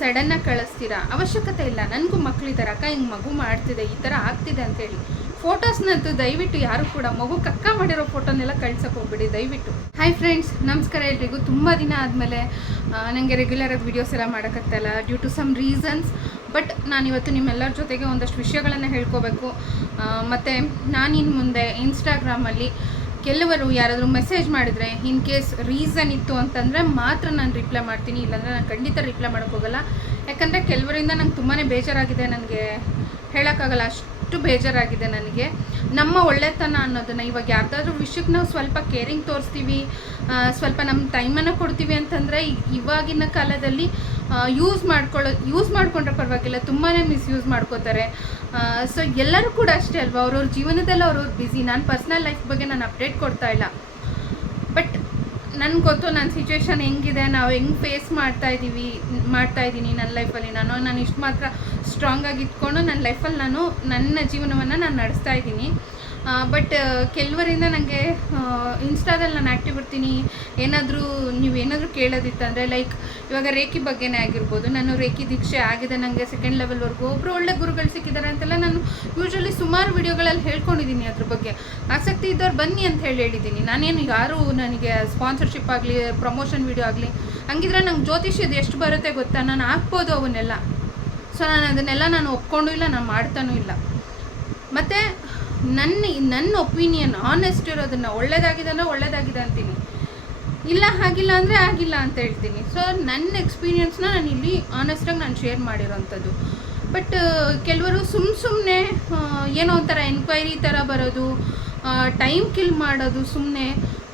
ಸಡನ್ನಾಗಿ ಕಳಿಸ್ತೀರಾ? ಅವಶ್ಯಕತೆ ಇಲ್ಲ. ನನಗೂ ಮಕ್ಕಳಿದ್ದಾರೆ ಅಕ್ಕ ಹಿಂಗೆ ಮಗು ಮಾಡ್ತಿದೆ, ಈ ಥರ ಆಗ್ತಿದೆ ಅಂತೇಳಿ ಫೋಟೋಸ್ನಂತೂ ದಯವಿಟ್ಟು ಯಾರು ಕೂಡ ಮಗು ಕಕ್ಕ ಮಾಡಿರೋ ಫೋಟೋನೆಲ್ಲ ಕಳ್ಸಕ್ಕೆ ಹೋಗ್ಬಿಡಿ, ದಯವಿಟ್ಟು. ಹಾಯ್ ಫ್ರೆಂಡ್ಸ್ ನಮಸ್ಕಾರ ಎಲ್ರಿಗೂ. ತುಂಬ ದಿನ ಆದಮೇಲೆ ನನಗೆ ರೆಗ್ಯುಲರಾಗಿ ವೀಡಿಯೋಸ್ ಎಲ್ಲ ಮಾಡೋಕ್ಕತ್ತಲ್ಲ due to some reasons but ನಾನಿವತ್ತು ನಿಮ್ಮೆಲ್ಲರ ಜೊತೆಗೆ ಒಂದಷ್ಟು ವಿಷಯಗಳನ್ನು ಹೇಳ್ಕೋಬೇಕು. ಮತ್ತು ನಾನಿನ್ನು ಮುಂದೆ ಇನ್ಸ್ಟಾಗ್ರಾಮಲ್ಲಿ ಕೆಲವರು ಯಾರಾದರೂ ಮೆಸೇಜ್ ಮಾಡಿದರೆ ಇನ್ ಕೇಸ್ ರೀಸನ್ ಇತ್ತು ಅಂತಂದರೆ ಮಾತ್ರ ನಾನು ರಿಪ್ಲೈ ಮಾಡ್ತೀನಿ, ಇಲ್ಲಾಂದರೆ ನಾನು ಖಂಡಿತ ರಿಪ್ಲೈ ಮಾಡೋಕ್ಕೋಗಲ್ಲ ಯಾಕಂದರೆ ಕೆಲವರಿಂದ ನಂಗೆ ತುಂಬಾ ಬೇಜಾರಾಗಿದೆ ನನಗೆ ಹೇಳೋಕ್ಕಾಗಲ್ಲ ಅಷ್ಟು ಬೇಜಾರಾಗಿದೆ ನನಗೆ. ನಮ್ಮ ಒಳ್ಳೆತನ ಅನ್ನೋದನ್ನು ಇವಾಗ ಯಾರ್ದಾದ್ರೂ ವಿಷಯಕ್ಕೆ ನಾವು ಸ್ವಲ್ಪ ಕೇರಿಂಗ್ ತೋರಿಸ್ತೀವಿ ಸ್ವಲ್ಪ ನಮ್ಮ ಟೈಮನ್ನು ಕೊಡ್ತೀವಿ ಅಂತಂದರೆ ಇವಾಗಿನ ಕಾಲದಲ್ಲಿ ಯೂಸ್ ಮಾಡ್ಕೊಳ್ಳೋ ಯೂಸ್ ಮಾಡಿಕೊಂಡ್ರೆ ಪರವಾಗಿಲ್ಲ ತುಂಬಾ ಮಿಸ್ಯೂಸ್ ಮಾಡ್ಕೋತಾರೆ. ಸೊ ಎಲ್ಲರೂ ಕೂಡ ಅಷ್ಟೇ ಅಲ್ವಾ, ಅವ್ರವ್ರ ಜೀವನದಲ್ಲಿ ಅವ್ರವ್ರು ಬ್ಯುಸಿ ನಾನು ಪರ್ಸ್ನಲ್ ಲೈಫ್ ಬಗ್ಗೆ ನಾನು ಅಪ್ಡೇಟ್ ಕೊಡ್ತಾ ಇಲ್ಲ. ನನಗೆ ಗೊತ್ತು ನನ್ನ ಸಿಚುವೇಶನ್ ಹೆಂಗಿದೆ, ನಾವು ಹೆಂಗೆ ಫೇಸ್ ಮಾಡ್ತಾ ಇದ್ದೀವಿ ಮಾಡ್ತಾ ಇದ್ದೀನಿ ನನ್ನ ಲೈಫಲ್ಲಿ ನಾನು ನಾನು ಇಷ್ಟು ಮಾತ್ರ ಸ್ಟ್ರಾಂಗಾಗಿ ಇಟ್ಕೊಂಡು ನನ್ನ ಲೈಫಲ್ಲಿ ನಾನು ನನ್ನ ಜೀವನವನ್ನು ನಾನು ನಡೆಸ್ತಾ ಇದ್ದೀನಿ ಬಟ್ ಕೆಲವರಿಂದ ನನಗೆ ಇನ್ಸ್ಟಾದಲ್ಲಿ ನಾನು ಆ್ಯಕ್ಟಿವ್ ಇರ್ತೀನಿ. ಏನಾದರೂ ನೀವು ಏನಾದರೂ ಕೇಳೋದಿತ್ತಂದರೆ ಲೈಕ್ ಇವಾಗ ರೇಖಿ ಬಗ್ಗೆನೇ ಆಗಿರ್ಬೋದು. ನಾನು ರೇಖಿ ದೀಕ್ಷೆ ಆಗಿದೆ ನನಗೆ ಸೆಕೆಂಡ್ ಲೆವೆಲ್ವರೆಗೂ ಒಬ್ಬರು ಒಳ್ಳೆ ಗುರುಗಳು ಸಿಕ್ಕಿದ್ದಾರೆ ಅಂತೆಲ್ಲ ನಾನು ಯೂಶ್ವಲಿ ಸುಮಾರು ವಿಡಿಯೋಗಳಲ್ಲಿ ಹೇಳ್ಕೊಂಡಿದ್ದೀನಿ ಅದ್ರ ಬಗ್ಗೆ. ಆಸಕ್ತಿ ಇದ್ದವ್ರು ಬನ್ನಿ ಅಂತ ಹೇಳಿ ಹೇಳಿದ್ದೀನಿ. ನಾನೇನು ಯಾರು ನನಗೆ ಸ್ಪಾನ್ಸರ್ಶಿಪ್ ಆಗಲಿ ಪ್ರಮೋಷನ್ ವಿಡಿಯೋ ಆಗಲಿ, ಹಂಗಿದ್ರೆ ನಂಗೆ ಜ್ಯೋತಿಷ್ಯದ ಎಷ್ಟು ಬರುತ್ತೆ ಗೊತ್ತಾ? ನಾನು ಹಾಕ್ಬೋದು ಅವನ್ನೆಲ್ಲ. ಸೊ ನಾನು ಅದನ್ನೆಲ್ಲ ನಾನು ಒಪ್ಕೊಂಡು ಇಲ್ಲ, ನಾನು ಮಾಡ್ತಾನೂ ಇಲ್ಲ. ಮತ್ತು ನನ್ನ ನನ್ನ ಒಪಿನಿಯನ್ ಆನೆಸ್ಟ್ ಇರೋದನ್ನು ಒಳ್ಳೇದಾಗಿದೆ ಅಂದರೆ ಒಳ್ಳೇದಾಗಿದೆ ಅಂತೀನಿ. ಇಲ್ಲ ಆಗಿಲ್ಲ ಅಂದರೆ ಆಗಿಲ್ಲ ಅಂತ ಹೇಳ್ತೀನಿ. ಸೊ ನನ್ನ ಎಕ್ಸ್ಪೀರಿಯನ್ಸ್ನ ನಾನು ಇಲ್ಲಿ ಆನೆಸ್ಟಾಗಿ ನಾನು ಶೇರ್ ಮಾಡಿರೋಂಥದ್ದು. ಬಟ್ ಕೆಲವರು ಸುಮ್ಮ ಸುಮ್ಮನೆ ಏನೋ ಒಂಥರ ಎನ್ಕ್ವೈರಿ ಥರ ಬರೋದು ಟೈಮ್ ಕಿಲ್ ಮಾಡೋದು ಸುಮ್ಮನೆ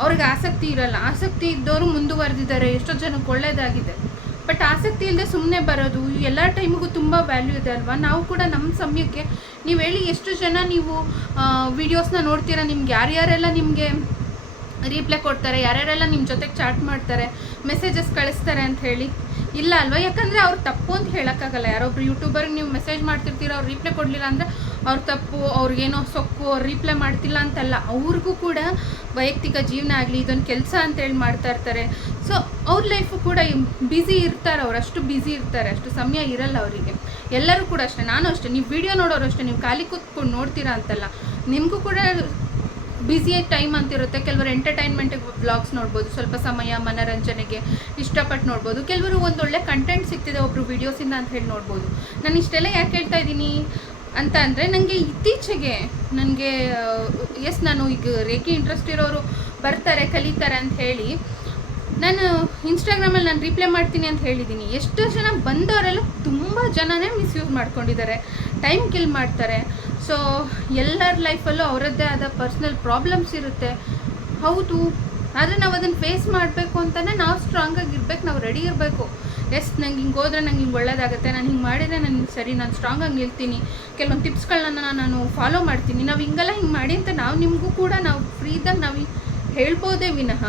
ಅವ್ರಿಗೆ ಆಸಕ್ತಿ ಇರಲ್ಲ. ಆಸಕ್ತಿ ಇದ್ದವರು ಮುಂದುವರೆದಿದ್ದಾರೆ. ಎಷ್ಟೋ ಜನಕ್ಕೆ ಒಳ್ಳೇದಾಗಿದೆ. ಬಟ್ ಆಸಕ್ತಿ ಇಲ್ಲದೆ ಸುಮ್ಮನೆ ಬರೋದು ಎಲ್ಲ ಟೈಮಿಗೂ ತುಂಬ ವ್ಯಾಲ್ಯೂ ಇದೆ ಅಲ್ವಾ? ನಾವು ಕೂಡ ನಮ್ಮ ಸಮಯಕ್ಕೆ ನೀವು ಹೇಳಿ ಎಷ್ಟು ಜನ ನೀವು ವೀಡಿಯೋಸ್ನ ನೋಡ್ತೀರಾ? ನಿಮ್ಗೆ ಯಾರ್ಯಾರೆಲ್ಲ ನಿಮಗೆ ರೀಪ್ಲೈ ಕೊಡ್ತಾರೆ? ಯಾರ್ಯಾರೆಲ್ಲ ನಿಮ್ಮ ಜೊತೆಗೆ ಚಾಟ್ ಮಾಡ್ತಾರೆ? ಮೆಸೇಜಸ್ ಕಳಿಸ್ತಾರೆ ಅಂತ ಹೇಳಿ. ಇಲ್ಲ ಅಲ್ವಾ? ಯಾಕಂದರೆ ಅವ್ರು ತಪ್ಪು ಅಂತ ಹೇಳೋಕ್ಕಾಗಲ್ಲ. ಯಾರೊಬ್ರು ಯೂಟ್ಯೂಬರ್ಗೆ ನೀವು ಮೆಸೇಜ್ ಮಾಡ್ತಿರ್ತೀರ, ಅವ್ರು ರಿಪ್ಲೈ ಕೊಡಲಿಲ್ಲ ಅಂದರೆ ಅವ್ರು ತಪ್ಪು, ಅವ್ರಿಗೇನೋ ಸೊಕ್ಕು, ಅವ್ರು ರಿಪ್ಲೈ ಮಾಡ್ತಿಲ್ಲ ಅಂತಲ್ಲ. ಅವ್ರಿಗೂ ಕೂಡ ವೈಯಕ್ತಿಕ ಜೀವನ ಆಗಲಿ, ಇದೊಂದು ಕೆಲಸ ಅಂತೇಳಿ ಮಾಡ್ತಾ ಇರ್ತಾರೆ. ಸೊ ಅವ್ರ ಲೈಫು ಕೂಡ ಬ್ಯುಸಿ ಇರ್ತಾರೆ ಅವ್ರು. ಅಷ್ಟು ಬ್ಯುಸಿ ಇರ್ತಾರೆ. ಅಷ್ಟು ಸಮಯ ಇರಲ್ಲ ಅವರಿಗೆ. ಎಲ್ಲರೂ ಕೂಡ ಅಷ್ಟೇ, ನಾನು ಅಷ್ಟೇ, ನೀವು ವಿಡಿಯೋ ನೋಡೋರು ಅಷ್ಟೇ, ನೀವು ಖಾಲಿ ಕೂತ್ಕೊಂಡು ನೋಡ್ತೀರಾ ಅಂತಲ್ಲ. ನಿಮಗೂ ಕೂಡ ಬ್ಯುಸಿ ಟೈಮ್ ಅಂತಿರುತ್ತೆ, ಕೆಲವರು ಎಂಟರ್ಟೈನ್ಮೆಂಟಿಗೆ ಬ್ಲಾಗ್ಸ್ ನೋಡ್ಬೋದು, ಸ್ವಲ್ಪ ಸಮಯ, ಮನರಂಜನೆಗೆ ಇಷ್ಟಪಟ್ಟು ನೋಡ್ಬೋದು. ಕೆಲವರು ಒಂದೊಳ್ಳೆ ಕಂಟೆಂಟ್ ಸಿಗ್ತಿದೆ ಒಬ್ಬರು ವೀಡಿಯೋಸಿಂದ ಅಂತ ಹೇಳಿ ನೋಡ್ಬೋದು. ನಾನು ಇಷ್ಟೆಲ್ಲ ಯಾಕೆ ಹೇಳ್ತಾ ಇದ್ದೀನಿ ಅಂತ ಅಂದರೆ ನನಗೆ ಇತ್ತೀಚೆಗೆ ನನಗೆ ಎಸ್ ನಾನು ಈಗ ರೇಖೆ ಇಂಟ್ರೆಸ್ಟ್ ಇರೋರು ಬರ್ತಾರೆ, ಕಲಿತಾರೆ ಅಂತ ಹೇಳಿ ನಾನು ಇನ್ಸ್ಟಾಗ್ರಾಮಲ್ಲಿ ನಾನು ರಿಪ್ಲೈ ಮಾಡ್ತೀನಿ ಅಂತ ಹೇಳಿದ್ದೀನಿ. ಎಷ್ಟೋ ಜನ ಬಂದವರೆಲ್ಲ ತುಂಬ ಜನನೇ ಮಿಸ್ಯೂಸ್ ಮಾಡ್ಕೊಂಡಿದ್ದಾರೆ. ಟೈಮ್ ಕಿಲ್ ಮಾಡ್ತಾರೆ. ಸೊ ಎಲ್ಲರ ಲೈಫಲ್ಲೂ ಅವರದ್ದೇ ಆದ ಪರ್ಸ್ನಲ್ ಪ್ರಾಬ್ಲಮ್ಸ್ ಇರುತ್ತೆ. ಹೌದು. ಆದರೆ ನಾವು ಅದನ್ನು ಫೇಸ್ ಮಾಡಬೇಕು ಅಂತಲೇ ನಾವು ಸ್ಟ್ರಾಂಗಾಗಿ ಇರಬೇಕು ನಾವು ರೆಡಿ ಇರಬೇಕು. ಎಸ್ ನಂಗೆ ಹಿಂಗೆ ಹೋದ್ರೆ ನಂಗೆ ಹಿಂಗೆ ಒಳ್ಳೇದಾಗುತ್ತೆ. ನಾನು ಹಿಂಗೆ ಮಾಡಿದರೆ ನಾನು ಸರಿ, ನಾನು ಸ್ಟ್ರಾಂಗಾಗಿ ನಿಲ್ತೀನಿ. ಕೆಲವೊಂದು ಟಿಪ್ಸ್ಗಳನ್ನ ನಾನು ಫಾಲೋ ಮಾಡ್ತೀನಿ. ನಾವು ಹಿಂಗೆಲ್ಲ ಹಿಂಗೆ ಮಾಡಿ ಅಂತ ನಾವು ನಿಮಗೂ ಕೂಡ ನಾವು ಫ್ರೀದಾಗಿ ನಾವು ಹೇಳ್ಬೋದೇ ವಿನಃ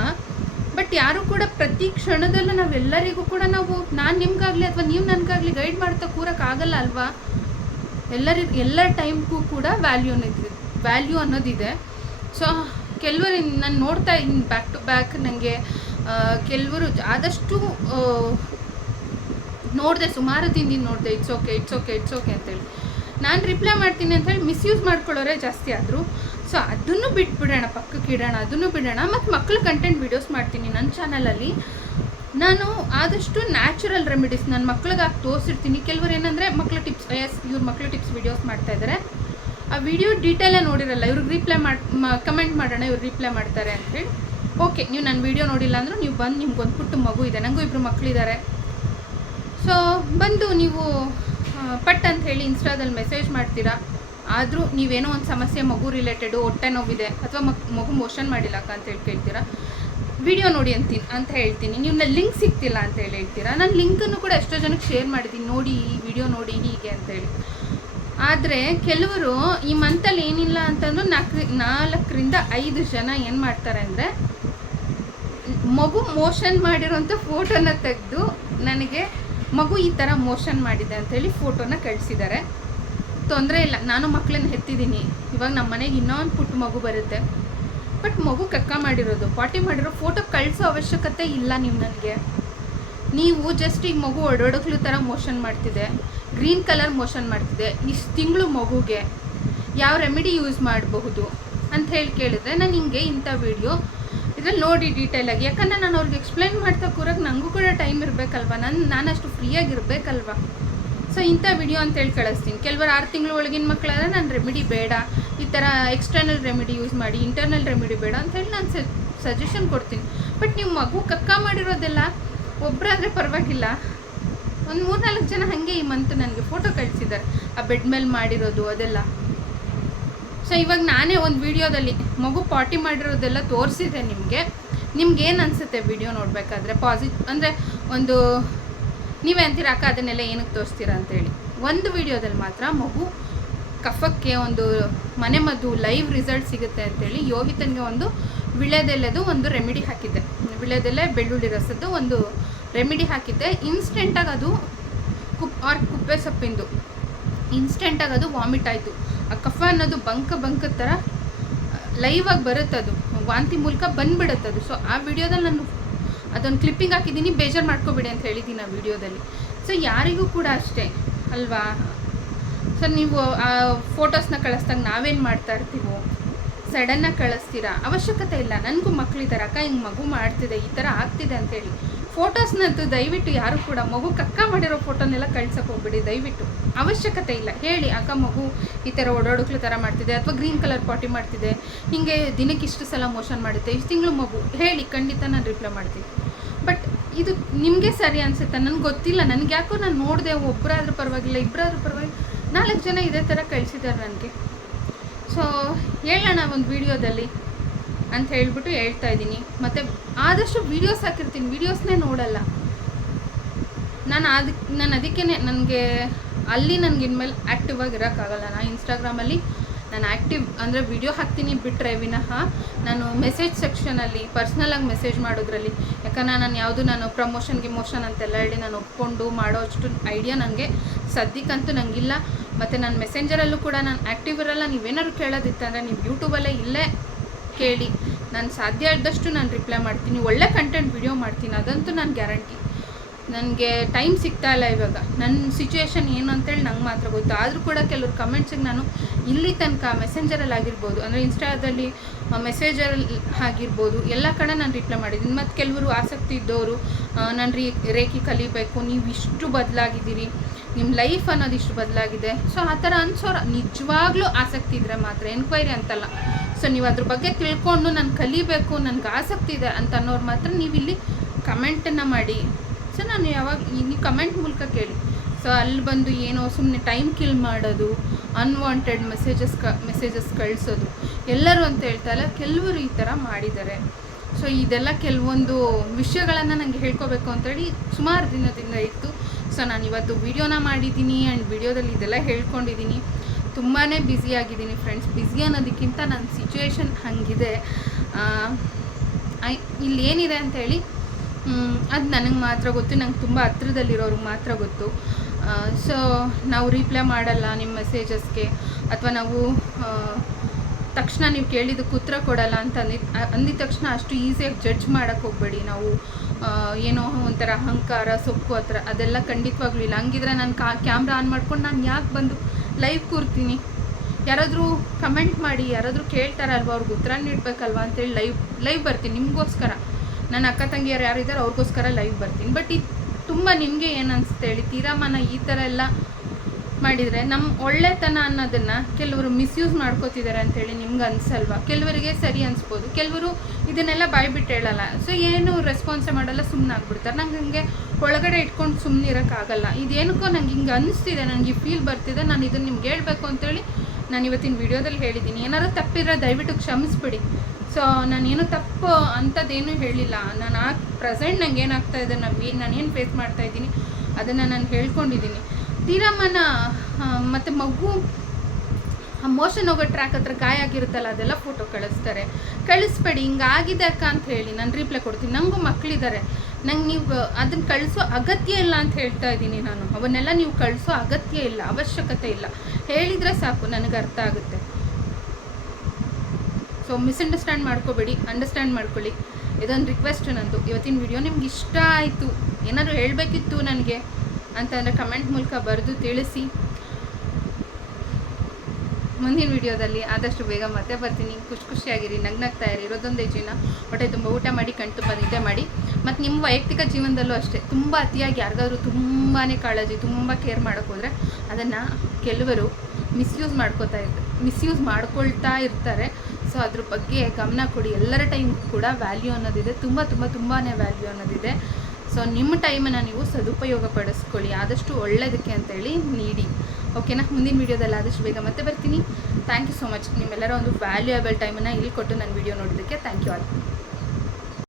ಬಟ್ ಯಾರು ಕೂಡ ಪ್ರತಿ ಕ್ಷಣದಲ್ಲೂ ನಾವೆಲ್ಲರಿಗೂ ಕೂಡ ನಾವು ನಾನು ನಿಮ್ಗಾಗಲಿ ಅಥವಾ ನೀವು ನನಗಾಗಲಿ ಗೈಡ್ ಮಾಡ್ತಾ ಕೂರಕ್ಕಾಗಲ್ಲ ಅಲ್ವಾ? ಎಲ್ಲರಿ, ಎಲ್ಲ ಟೈಮ್ಗೂ ಕೂಡ ವ್ಯಾಲ್ಯೂ ಅನ್ನೋದಿದೆ ವ್ಯಾಲ್ಯೂ ಅನ್ನೋದಿದೆ. ಸೊ ಕೆಲವರು ನಾನು ನೋಡ್ತಾ ಇನ್ ಬ್ಯಾಕ್ ಟು ಬ್ಯಾಕ್ ನನಗೆ ಕೆಲವರು ಆದಷ್ಟು ನೋಡಿದೆ, ಸುಮಾರು ದಿನ ನೋಡಿದೆ it's okay it's okay it's okay ಅಂತೇಳಿ. ನಾನು ರಿಪ್ಲೈ ಮಾಡ್ತೀನಿ ಅಂತೇಳಿ ಮಿಸ್ಯೂಸ್ ಮಾಡ್ಕೊಳ್ಳೋರೆ ಜಾಸ್ತಿ ಆದರು. ಸೊ ಅದನ್ನು ಬಿಟ್ಬಿಡೋಣ, ಪಕ್ಕಕ್ಕೆ ಇಡೋಣ, ಅದನ್ನು ಬಿಡೋಣ. ಮತ್ತು ಮಕ್ಕಳು ಕಂಟೆಂಟ್ ವೀಡಿಯೋಸ್ ಮಾಡ್ತೀನಿ ನನ್ನ ಚಾನಲಲ್ಲಿ ನಾನು ಆದಷ್ಟು ನ್ಯಾಚುರಲ್ ರೆಮಿಡೀಸ್ ನನ್ನ ಮಕ್ಳಿಗೆ ಹಾಕಿ ತೋರಿಸಿರ್ತೀನಿ. ಕೆಲವರು ಏನಂದರೆ ಮಕ್ಳು ಟಿಪ್ಸ್ ಎಸ್ ಇವ್ರ ಮಕ್ಳು ಟಿಪ್ಸ್ ವೀಡಿಯೋಸ್ ಮಾಡ್ತಾ ಇದ್ದಾರೆ ಆ ವಿಡಿಯೋ ಡೀಟೇಲೇ ನೋಡಿರಲ್ಲ, ಇವ್ರಿಗೆ ರಿಪ್ಲೈ ಮಾಡಿ ಕಮೆಂಟ್ ಮಾಡೋಣ, ಇವ್ರು ರಿಪ್ಲೈ ಮಾಡ್ತಾರೆ ಅಂತೇಳಿ ಓಕೆ ನೀವು ನನ್ನ ವಿಡಿಯೋ ನೋಡಿಲ್ಲ ಅಂದರೂ ನೀವು ಬಂದು, ನಿಮ್ಗೆ ಒಂದು ಪುಟ್ಟು ಮಗು ಇದೆ. ನನಗೂ ಇಬ್ಬರು ಮಕ್ಕಳಿದ್ದಾರೆ ಸೊ ಬಂದು ನೀವು ಪಟ್ ಅಂತ ಹೇಳಿ ಇನ್ಸ್ಟಾದಲ್ಲಿ ಮೆಸೇಜ್ ಮಾಡ್ತೀರಾ? ಆದರೂ ನೀವೇನೋ ಒಂದು ಸಮಸ್ಯೆ ಮಗು ರಿಲೇಟೆಡು ಹೊಟ್ಟೆ ನೋವಿದೆ ಅಥವಾ ಮಗು ಮೋಷನ್ ಮಾಡಿಲ್ಲ ಅಕ್ಕ ಅಂತ ಹೇಳಿ ಕೇಳ್ತೀರಾ ವಿಡಿಯೋ ನೋಡಿ ಅಂತೀನಿ, ಅಂತ ಹೇಳ್ತೀನಿ. ನೀವು ಲಿಂಕ್ ಸಿಗ್ತಿಲ್ಲ ಅಂತ ಹೇಳಿ ಹೇಳ್ತೀರಾ? ನಾನು ಲಿಂಕನ್ನು ಕೂಡ ಎಷ್ಟೋ ಜನಕ್ಕೆ ಶೇರ್ ಮಾಡಿದ್ದೀನಿ. ನೋಡಿ, ಈ ವಿಡಿಯೋ ನೋಡಿ, ಹೀಗೆ ಅಂತೇಳಿ ಆದರೆ ಕೆಲವರು ಈ ಮಂತಲ್ಲಿ ಏನಿಲ್ಲ ಅಂತಂದ್ರೆ ನಾಲ್ಕು, ನಾಲ್ಕರಿಂದ ಐದು ಜನ ಏನು ಮಾಡ್ತಾರೆ ಅಂದರೆ, ಮಗು ಮೋಷನ್ ಮಾಡಿರೋಂಥ ಫೋಟೋನ ತೆಗೆದು ನನಗೆ ಮಗು ಈ ಥರ ಮೋಷನ್ ಮಾಡಿದೆ ಅಂತೇಳಿ ಫೋಟೋನ ಕಳಿಸಿದ್ದಾರೆ. ತೊಂದರೆ ಇಲ್ಲ. ನಾನು ಮಕ್ಕಳನ್ನ ಹೆತ್ತಿದ್ದೀನಿ. ಇವಾಗ ನಮ್ಮ ಮನೆಗೆ ಇನ್ನೊಂದು ಪುಟ್ಟ ಮಗು ಬರುತ್ತೆ. ಬಟ್ ಮಗು ಕಕ್ಕ ಮಾಡಿರೋದು. ಪಾಟಿ ಮಾಡಿರೋ ಫೋಟೋ ಕಳಿಸೋ ಅವಶ್ಯಕತೆ ಇಲ್ಲ ನೀವು ನನಗೆ. ನೀವು ಜಸ್ಟ್ ಈಗ ಮಗು ಒಡೋಡಕ್ಲು ಥರ ಮೋಷನ್ ಮಾಡ್ತಿದೆ. ಗ್ರೀನ್ ಕಲರ್ ಮೋಷನ್ ಮಾಡ್ತಿದೆ. ಇಷ್ಟು ತಿಂಗಳು ಮಗುಗೆ ಯಾವ ರೆಮಿಡಿ ಯೂಸ್ ಮಾಡಬಹುದು ಅಂತ ಹೇಳಿ ಕೇಳಿದ್ರೆ ನಾನು ಹಿಂಗೆ ಇಂಥ ವಿಡಿಯೋ ಇದ್ರಲ್ಲಿ ನೋಡಿ ಡೀಟೇಲಾಗಿ ಯಾಕಂದರೆ ನಾನು ಅವ್ರಿಗೆ ಎಕ್ಸ್ಪ್ಲೈನ್ ಮಾಡ್ತಾ ಕೂರಕ್ಕೆ ನನಗೂ ಕೂಡ ಟೈಮ್ ಇರಬೇಕಲ್ವ? ನಾನು ನಾನಷ್ಟು ಫ್ರೀಯಾಗಿ ಇರಬೇಕಲ್ವ ಸೊ ಇಂಥ ವಿಡಿಯೋ ಅಂತೇಳಿ ಕಳಿಸ್ತೀನಿ. ಕೆಲವರು ಆರು ತಿಂಗಳು ಒಳಗಿನ ಮಕ್ಕಳಾದ್ರೆ ನಾನು ರೆಮಿಡಿ ಬೇಡ. ಈ ಥರ ಎಕ್ಸ್ಟರ್ನಲ್ ರೆಮಿಡಿ ಯೂಸ್ ಮಾಡಿ ಇಂಟರ್ನಲ್ ರೆಮಿಡಿ ಬೇಡ ಅಂತ ಹೇಳಿ ನಾನು ಸಜೆಷನ್ ಕೊಡ್ತೀನಿ. ಬಟ್ ನೀವು ಮಗು ಕಕ್ಕ ಮಾಡಿರೋದೆಲ್ಲ ಒಬ್ಬರಾದರೆ ಪರವಾಗಿಲ್ಲ. ಒಂದು ಮೂರ್ನಾಲ್ಕು ಜನ ಹಾಗೆ ಈ ಮಂತ್ ನನಗೆ ಫೋಟೋ ಕಳಿಸಿದ್ದಾರೆ. ಆ ಬೆಡ್ ಮೇಲೆ ಮಾಡಿರೋದು ಅದೆಲ್ಲ. ಸೊ ಇವಾಗ ನಾನೇ ಒಂದು ವಿಡಿಯೋದಲ್ಲಿ ಮಗು ಪಾಟಿ ಮಾಡಿರೋದೆಲ್ಲ ತೋರಿಸಿದೆ ನಿಮಗೆ. ನಿಮ್ಗೆ ಏನು ಅನಿಸುತ್ತೆ ವಿಡಿಯೋ ನೋಡಬೇಕಾದ್ರೆ? ಪಾಸಿಟ್ ಅಂದರೆ ಒಂದು ನೀವೇ ಅಂತೀರ, ಅಕ್ಕ, ಅದನ್ನೆಲ್ಲ ಏನಕ್ಕೆ ತೋರಿಸ್ತೀರಾ? ಅಂತೇಳಿ ಒಂದು ವಿಡಿಯೋದಲ್ಲಿ ಮಾತ್ರ ಮಗು ಕಫಕ್ಕೆ ಒಂದು ಮನೆ ಮದ್ದು ಲೈವ್ ರಿಸಲ್ಟ್ ಸಿಗುತ್ತೆ ಅಂತೇಳಿ ಯೋಹಿತನಿಗೆ ಒಂದು ವಿಳೆದೆಲೆದು ಒಂದು ರೆಮಿಡಿ ಹಾಕಿದ್ದೆ. ವಿಳೆದೆಲೆ, ಬೆಳ್ಳುಳ್ಳಿ ರಸದ್ದು ಒಂದು ರೆಮಿಡಿ ಹಾಕಿದ್ದೆ. ಇನ್ಸ್ಟೆಂಟಾಗಿ ಅದು ಕುಪ್, ಆರ್ ಕುಪ್ಪೆ ಸೊಪ್ಪಿಂದು. ಇನ್ಸ್ಟೆಂಟಾಗಿ ಅದು ವಾಮಿಟ್ ಆಯಿತು. ಆ ಕಫ ಅನ್ನೋದು ಬಂಕ ಬಂಕದ ಥರ, ಲೈವ್ ಆಗಿ ಬರುತ್ತೆ ಅದು. ವಾಂತಿ ಮೂಲಕ ಬಂದ್ಬಿಡುತ್ತೆ ಅದು. ಸೊ ಆ ವಿಡಿಯೋದಲ್ಲಿ ನಾನು ಅದೊಂದು ಕ್ಲಿಪ್ಪಿಂಗ್ ಹಾಕಿದ್ದೀನಿ, ಬೇಜಾರು ಮಾಡ್ಕೋಬೇಡಿ ಅಂತ ಹೇಳಿದ್ದೀನಿ ಆ ವಿಡಿಯೋದಲ್ಲಿ. ಸೊ ಯಾರಿಗೂ ಕೂಡ ಅಷ್ಟೇ, ಅಲ್ವಾ? ಸೊ ನೀವು, ಆ ಫೋಟೋಸ್ನ ಕಳಿಸ್ದಾಗ ನಾವೇನು ಮಾಡ್ತಾ ಇರ್ತೀವೋ ಸಡನ್ನಾಗಿ ಕಳಿಸ್ತೀರಾ? ಅವಶ್ಯಕತೆ ಇಲ್ಲ. ನನಗೂ ಮಕ್ಕಳಿದ್ದಾರೆ ಅಕ್ಕ ಹಿಂಗೆ ಮಗು ಮಾಡ್ತಿದೆ, ಈ ಥರ ಆಗ್ತಿದೆ ಅಂತೇಳಿ ಫೋಟೋಸ್ನಂತೂ ದಯವಿಟ್ಟು ಯಾರು ಕೂಡ ಮಗು ಕಕ್ಕ ಮಾಡಿರೋ ಫೋಟೋನೆಲ್ಲ ಕಳ್ಸಕ್ಕೆ ಹೋಗ್ಬಿಡಿ, ದಯವಿಟ್ಟು. ಅವಶ್ಯಕತೆ ಇಲ್ಲ. ಹೇಳಿ, ಅಕ್ಕ ಮಗು ಈ ಥರ ಓಡಾಡೋಕ್ಲು ಥರ ಮಾಡ್ತಿದೆ, ಅಥವಾ ಗ್ರೀನ್ ಕಲರ್ ಪಾಟಿ ಮಾಡ್ತಿದೆ, ಹೀಗೆ ದಿನಕ್ಕೆ ಇಷ್ಟು ಸಲ ಮೋಷನ್ ಮಾಡುತ್ತೆ ಇಷ್ಟು ತಿಂಗಳು ಮಗು. ಹೇಳಿ, ಖಂಡಿತ ನಾನು ರಿಪ್ಲೈ ಮಾಡ್ತೀನಿ. ಇದು ನಿಮಗೆ ಸರಿ ಅನಿಸುತ್ತೆ? ನನಗೆ ಗೊತ್ತಿಲ್ಲ. ನನಗೆ ಯಾಕೋ ನಾನು ನೋಡಿದೆ ಒಬ್ಬರಾದ್ರೂ ಪರವಾಗಿಲ್ಲ ಇಬ್ಬರಾದ್ರೂ ಪರವಾಗಿಲ್ಲ. ನಾಲ್ಕು ಜನ ಇದೇ ಥರ ಕಳಿಸಿದ್ದಾರೆ ನನಗೆ. ಸೊ ಹೇಳೋಣ ಒಂದು ವಿಡಿಯೋದಲ್ಲಿ ಅಂತ ಹೇಳ್ಬಿಟ್ಟು ಹೇಳ್ತಾ ಇದ್ದೀನಿ. ಮತ್ತು ಆದಷ್ಟು ವೀಡಿಯೋಸ್ ಹಾಕಿರ್ತೀನಿ. ವೀಡಿಯೋಸ್ನೇ ನೋಡಲ್ಲ. ನಾನು ಅದಕ್ಕೆ ನಾನು ಅದಕ್ಕೇ ನನಗೆ, ಅಲ್ಲಿ ನನಗೆ ಇನ್ಮೇಲೆ ಆ್ಯಕ್ಟಿವ್ ಆಗಿರೋಕ್ಕಾಗಲ್ಲ ನಾನು ಇನ್ಸ್ಟಾಗ್ರಾಮಲ್ಲಿ ನಾನು ಆ್ಯಕ್ಟಿವ್ ಅಂದರೆ ವಿಡಿಯೋ ಹಾಕ್ತೀನಿ ಬಿಟ್ಟರೆ ವಿನಃ ನಾನು ಮೆಸೇಜ್ ಸೆಕ್ಷನಲ್ಲಿ ಪರ್ಸ್ನಲಾಗಿ ಮೆಸೇಜ್ ಮಾಡೋದ್ರಲ್ಲಿ. ಯಾಕಂದ್ರೆ ನಾನು ಯಾವುದು ನಾನು ಪ್ರಮೋಷನ್ ಗಿಮೋಷನ್ ಅಂತೆಲ್ಲ ಹೇಳಿ ನಾನು ಒಪ್ಕೊಂಡು ಮಾಡೋ ಅಷ್ಟು ಐಡಿಯಾ ನನಗೆ ಸದ್ಯಕ್ಕಂತೂ ನನಗಿಲ್ಲ ಮತ್ತು ನಾನು ಮೆಸೆಂಜರಲ್ಲೂ ಕೂಡ ನಾನು ಆ್ಯಕ್ಟಿವ್ ಇರಲ್ಲ, ನೀವೇನಾದ್ರು ಕೇಳೋದಿತ್ತಂದರೆ ನೀವು ಯೂಟ್ಯೂಬಲ್ಲೇ ಇಲ್ಲೇ ಕೇಳಿ. ನಾನು ಸಾಧ್ಯ ಆದಷ್ಟು ನಾನು ರಿಪ್ಲೈ ಮಾಡ್ತೀನಿ. ಒಳ್ಳೆ ಕಂಟೆಂಟ್ ವಿಡಿಯೋ ಮಾಡ್ತೀನಿ. ಅದಂತೂ ನಾನು ಗ್ಯಾರಂಟಿ ನನಗೆ ಟೈಮ್ ಸಿಗ್ತಾ ಇಲ್ಲ ಇವಾಗ. ನನ್ನ ಸಿಚುವೇಶನ್ ಏನು ಅಂತೇಳಿ ನಂಗೆ ಮಾತ್ರ ಗೊತ್ತು. ಆದರೂ ಕೂಡ ಕೆಲವ್ರು ಕಮೆಂಟ್ಸಿಗೆ ನಾನು ಇಲ್ಲಿ ತನಕ ಮೆಸೆಂಜರಲ್ಲಿ ಆಗಿರ್ಬೋದು. ಅಂದರೆ ಇನ್ಸ್ಟಾದಲ್ಲಿ ಮೆಸೇಜಲ್ಲಿ ಆಗಿರ್ಬೋದು. ಎಲ್ಲ ಕಡೆ ನಾನು ರಿಪ್ಲೈ ಮಾಡಿದ್ದೀನಿ. ಮತ್ತು ಕೆಲವರು ಆಸಕ್ತಿ ಇದ್ದವರು ನಾನು ರೀ, ರೇಖಿ ಕಲಿಬೇಕು, ನೀವು ಇಷ್ಟು ಬದಲಾಗಿದ್ದೀರಿ. ನಿಮ್ಮ ಲೈಫ್ ಅನ್ನೋದು ಇಷ್ಟು ಬದಲಾಗಿದೆ. ಸೊ ಆ ಥರ ಅನ್ಸೋರು ನಿಜವಾಗ್ಲೂ ಆಸಕ್ತಿ ಇದ್ದರೆ ಮಾತ್ರ. ಎನ್ಕ್ವೈರಿ ಅಂತಲ್ಲ. ಸೊ ನೀವು ಅದ್ರ ಬಗ್ಗೆ ತಿಳ್ಕೊಂಡು ನಾನು ಕಲಿಬೇಕು, ನನಗೆ ಆಸಕ್ತಿ ಇದೆ ಅಂತ ಅನ್ನೋರು ಮಾತ್ರ ನೀವು ಇಲ್ಲಿ ಕಮೆಂಟನ್ನು ಮಾಡಿ. ಸೊ ನಾನು ಯಾವಾಗ ನೀವು ಕಮೆಂಟ್ ಮೂಲಕ ಕೇಳಿ. ಸೊ ಅಲ್ಲಿ ಬಂದು ಏನೋ ಸುಮ್ಮನೆ ಟೈಮ್ ಕಿಲ್ ಮಾಡೋದು ಅನ್ವಾಂಟೆಡ್ ಮೆಸೇಜಸ್ ಕ ಮೆಸೇಜಸ್ ಕಳಿಸೋದು. ಎಲ್ಲರೂ ಅಂತ ಹೇಳ್ತಾ ಇಲ್ಲ. ಕೆಲವರು ಈ ಥರ ಮಾಡಿದ್ದಾರೆ. ಸೊ ಇದೆಲ್ಲ ಕೆಲವೊಂದು ವಿಷಯಗಳನ್ನು ನನಗೆ ಹೇಳ್ಕೋಬೇಕು ಅಂತೇಳಿ ಸುಮಾರು ದಿನದಿಂದ ಇತ್ತು. ಸೊ ನಾನು ಇವತ್ತು ವೀಡಿಯೋನ ಮಾಡಿದ್ದೀನಿ ಆ್ಯಂಡ್ ವಿಡಿಯೋದಲ್ಲಿ ಇದೆಲ್ಲ ಹೇಳ್ಕೊಂಡಿದ್ದೀನಿ. ತುಂಬಾ ಆಗಿದ್ದೀನಿ ಫ್ರೆಂಡ್ಸ್ ಬ್ಯುಸಿ ಅನ್ನೋದಕ್ಕಿಂತ ನನ್ನ ಸಿಚುವೇಶನ್ ಹಾಗಿದೆ. ಇಲ್ಲಿ ಏನಿದೆ ಅಂತೇಳಿ ಅದು ನನಗೆ ಮಾತ್ರ ಗೊತ್ತು ನಂಗೆ ತುಂಬ ಹತ್ರದಲ್ಲಿರೋರಿಗೆ ಮಾತ್ರ ಗೊತ್ತು. ಸೊ ನಾವು ರಿಪ್ಲೈ ಮಾಡಲ್ಲ ನಿಮ್ಮ ಮೆಸೇಜಸ್ಗೆ ಅಥವಾ ನಾವು ತಕ್ಷಣ ನೀವು ಕೇಳಿದಕ್ಕೆ ಉತ್ತರ ಕೊಡಲ್ಲ ಅಂತ ಅಂದಿದ್ದು ಅಂದಿದ ತಕ್ಷಣ ಅಷ್ಟು ಈಸಿಯಾಗಿ ಜಡ್ಜ್ ಮಾಡೋಕ್ಕೆ ಹೋಗಬೇಡಿ. ನಾವು ಆ, ಏನೋ ಒಂಥರ ಅಹಂಕಾರ ಸೊಕ್ಕು ಹತ್ರ ಅದೆಲ್ಲ ಖಂಡಿತವಾಗ್ಲೂ ಇಲ್ಲ. ಹಂಗಿದ್ರೆ ನಾನು ಕಾ ಕ್ಯಾಮ್ರಾ ಆನ್ ಮಾಡ್ಕೊಂಡು ನಾನು ಯಾಕೆ ಬಂದು ಲೈವ್ ಕೂರ್ತೀನಿ? ಯಾರಾದರೂ ಕಮೆಂಟ್ ಮಾಡಿ ಯಾರಾದರೂ ಕೇಳ್ತಾರಲ್ವ ಅವ್ರಿಗೆ ಉತ್ತರ ನೀಡಬೇಕಲ್ವ ಅಂತೇಳಿ ಲೈವ್ ಲೈವ್ ಬರ್ತೀನಿ. ನಿಮಗೋಸ್ಕರ. ನನ್ನ ಅಕ್ಕ ತಂಗಿಯರು ಯಾರಿದ್ದಾರೆ ಅವ್ರಿಗೋಸ್ಕರ ಲೈವ್ ಬರ್ತೀನಿ. ಬಟ್ ಇದು ತುಂಬ ನಿಮಗೆ ಏನು ಹೇಳಿ? ತೀರಾಮಾನ ಈ ಥರ ಎಲ್ಲ ಮಾಡಿದರೆ ನಮ್ಮ ಒಳ್ಳೆತನ ಅನ್ನೋದನ್ನು ಕೆಲವರು ಮಿಸ್ಯೂಸ್ ಮಾಡ್ಕೋತಿದ್ದಾರೆ ಅಂತೇಳಿ ನಿಮ್ಗೆ ಅನ್ಸಲ್ವಾ? ಕೆಲವರಿಗೆ ಸರಿ ಅನಿಸ್ಬೋದು. ಕೆಲವರು ಇದನ್ನೆಲ್ಲ ಬಾಯ್ಬಿಟ್ಟು ಹೇಳಲ್ಲ. ಸೊ ಏನು ರೆಸ್ಪಾನ್ಸೇ ಮಾಡಲ್ಲ ಸುಮ್ಮನೆ ಆಗ್ಬಿಡ್ತಾರೆ. ನಂಗೆ ಹಂಗೆ ಒಳಗಡೆ ಇಟ್ಕೊಂಡು ಸುಮ್ಮನೆ ಇರೋಕ್ಕಾಗಲ್ಲ. ಇದೇನಕ್ಕೋ ನಂಗೆ ಹಿಂಗೆ ಅನಿಸ್ತಿದೆ ನನಗೆ ಈ ಫೀಲ್ ಬರ್ತಿದೆ, ನಾನು ಇದನ್ನು ನಿಮ್ಗೆ ಹೇಳಬೇಕು ಅಂತೇಳಿ ನಾನು ಇವತ್ತಿನ ವಿಡಿಯೋದಲ್ಲಿ ಹೇಳಿದ್ದೀನಿ ಏನಾದ್ರು ತಪ್ಪಿದ್ರೆ ದಯವಿಟ್ಟು ಕ್ಷಮಿಸ್ಬಿಡಿ. ಸೊ ನಾನೇನು ತಪ್ಪು ಅಂಥದ್ದೇನು ಹೇಳಿಲ್ಲ. ನಾನು ಆ ಪ್ರೆಸೆಂಟ್ ನಂಗೆ ಏನಾಗ್ತಾ ಇದೆ, ನಾನು ನಾನೇನು ಫೇಸ್ ಮಾಡ್ತಾ ಇದ್ದೀನಿ, ಅದನ್ನು ನಾನು ಹೇಳ್ಕೊಂಡಿದ್ದೀನಿ. ತೀರಮ್ಮನ ಮತ್ತು ಮಗು ಮೋಷನ್ ಹೋಗೋ ಟ್ರ್ಯಾಕ್ ಹತ್ರ ಗಾಯ ಆಗಿರುತ್ತಲ್ಲ, ಅದೆಲ್ಲ ಫೋಟೋ ಕಳಿಸ್ತಾರೆ. ಕಳಿಸ್ಬೇಡಿ ಹಿಂಗಾಗಿದೆ ಅಕ್ಕ ಅಂತ ಹೇಳಿ, ನಾನು ರಿಪ್ಲೈ ಕೊಡ್ತೀನಿ. ನನಗೂ ಮಕ್ಕಳಿದ್ದಾರೆ ನಂಗೆ ನೀವು ಅದನ್ನು ಕಳಿಸೋ ಅಗತ್ಯ ಇಲ್ಲ ಅಂತ ಹೇಳ್ತಾ ಇದ್ದೀನಿ ನಾನು. ಅವನ್ನೆಲ್ಲ ನೀವು ಕಳಿಸೋ ಅಗತ್ಯ ಇಲ್ಲ, ಅವಶ್ಯಕತೆ ಇಲ್ಲ. ಹೇಳಿದರೆ ಸಾಕು ನನಗೆ ಅರ್ಥ ಆಗುತ್ತೆ. ಸೊ ಮಿಸ್ಅಂಡರ್ಸ್ಟ್ಯಾಂಡ್ ಮಾಡ್ಕೋಬೇಡಿ ಅಂಡರ್ಸ್ಟ್ಯಾಂಡ್ ಮಾಡ್ಕೊಳ್ಳಿ. ಇದೊಂದು ರಿಕ್ವೆಸ್ಟ್ ನಂದು. ಇವತ್ತಿನ ವಿಡಿಯೋ ನಿಮ್ಗೆ ಇಷ್ಟ ಆಯಿತು, ಏನಾದರೂ ಹೇಳಬೇಕಿತ್ತು ನನಗೆ ಅಂತಂದರೆ ಕಮೆಂಟ್ ಮೂಲಕ ಬರೆದು ತಿಳಿಸಿ. ಮುಂದಿನ ವಿಡಿಯೋದಲ್ಲಿ ಆದಷ್ಟು ಬೇಗ ಮತ್ತೆ ಬರ್ತೀನಿ. ಖುಷಿ ಖುಷಿಯಾಗಿರಿ, ನಗ್ನಗ್ತಾ ಇರಿ. ಇರೋದೊಂದೇ ಜೀವನ. ಹೊಟ್ಟೆ ತುಂಬ ಊಟ ಮಾಡಿ, ಕಣ್ಣು ತುಂಬ ನಿದ್ದೆ ಮಾಡಿ. ಮತ್ತು ನಿಮ್ಮ ವೈಯಕ್ತಿಕ ಜೀವನದಲ್ಲೂ ಅಷ್ಟೇ, ತುಂಬ ಅತಿಯಾಗಿ ಯಾರಿಗಾದ್ರೂ ತುಂಬಾ ಕಾಳಜಿ, ತುಂಬ ಕೇರ್ ಮಾಡೋಕ್ಕೆ ಹೋದರೆ ಅದನ್ನು ಕೆಲವರು ಮಿಸ್ಯೂಸ್ ಮಾಡ್ಕೋತಾ ಇರ್ತಾರೆ ಮಿಸ್ಯೂಸ್ ಮಾಡ್ಕೊಳ್ತಾ ಇರ್ತಾರೆ. ಸೊ ಅದ್ರ ಬಗ್ಗೆ ಗಮನ ಕೊಡಿ. ಎಲ್ಲರ ಟೈಮ್ ಕೂಡ ವ್ಯಾಲ್ಯೂ ಅನ್ನೋದಿದೆ. ತುಂಬ ತುಂಬ ತುಂಬಾ ವ್ಯಾಲ್ಯೂ ಅನ್ನೋದಿದೆ. ಸೊ ನಿಮ್ಮ ಟೈಮನ್ನು ನೀವು ಸದುಪಯೋಗ ಪಡಿಸ್ಕೊಳ್ಳಿ. ಆದಷ್ಟು ಒಳ್ಳೆಯದಕ್ಕೆ ಅಂತೇಳಿ ನೀಡಿ. ಓಕೆನಾ ಮುಂದಿನ ವೀಡಿಯೋದಲ್ಲಿ ಆದಷ್ಟು ಬೇಗ ಮತ್ತೆ ಬರ್ತೀನಿ. ಥ್ಯಾಂಕ್ ಯು ಸೊ ಮಚ್ ನಿಮ್ಮೆಲ್ಲರ ಒಂದು ವ್ಯಾಲ್ಯೂಯಬಲ್ ಟೈಮನ್ನು ಇಲ್ಲಿ ಕೊಟ್ಟು ನನ್ನ ವೀಡಿಯೋ ನೋಡೋದಕ್ಕೆ ಥ್ಯಾಂಕ್ ಯು ಆಲ್